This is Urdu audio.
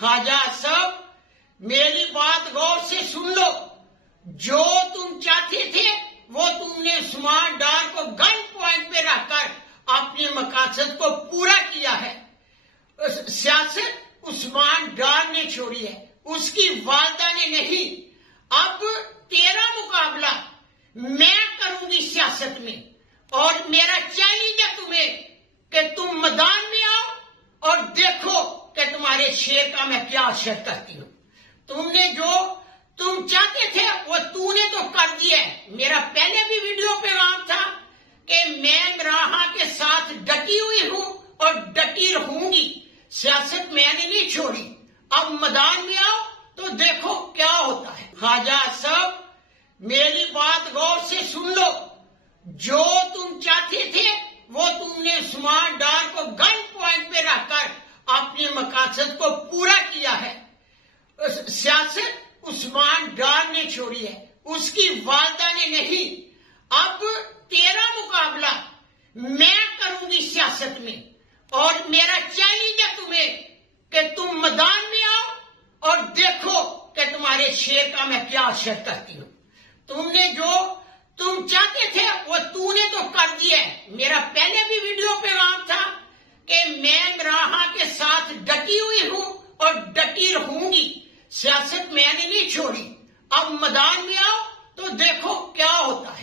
خواجہ صاحب میری بات غور سے سن لو، جو تم چاہتے تھے وہ تم نے عثمان ڈار کو گن پوائنٹ پہ رکھ کر اپنے مقاصد کو پورا کیا ہے۔ سیاست عثمان ڈار نے چھوڑی ہے، اس کی والدہ نے نہیں۔ اب تیرا مقابلہ میں کروں گی سیاست میں، اور میرا چیلنج ہے تمہیں کہ تم میدان میں آؤ اور دیکھو کہ تمہارے شیر کا میں کیا اثر کرتی ہوں۔ تم نے جو تم چاہتے تھے وہ تو نے تو کر دیا ہے۔ میرا پہلے بھی ویڈیو پیغام تھا کہ میں عمران کے ساتھ ڈٹی ہوئی ہوں اور ڈٹی رہوں گی، سیاست میں نے نہیں چھوڑی۔ اب میدان میں آؤ تو دیکھو کیا ہوتا ہے۔ خواجہ صاحب میری بات غور سے سن لو، جو تم چاہتے تھے وہ تم نے عثمان ڈار کو گن پوائنٹ پہ رکھ کر اپنے مقاصد کو پورا کیا ہے۔ سیاست عثمان ڈار نے چھوڑی ہے، اس کی والدہ نے نہیں۔ اب تیرا مقابلہ میں کروں گی سیاست میں، اور میرا چیلنج ہے تمہیں کہ تم میدان میں آؤ اور دیکھو کہ تمہارے شیر کا میں کیا اثر کرتی ہوں۔ تم نے جو تم چاہتے تھے وہ تو نے تو کر دیا ہے۔ میرا پہلے بھی ویڈیو پیغام تھا کہ میں عمران کے ساتھ ڈٹی ہوئی ہوں اور ڈٹی رہوں گی، سیاست میں نے نہیں چھوڑی۔ اب میدان میں آؤ تو دیکھو کیا ہوتا ہے۔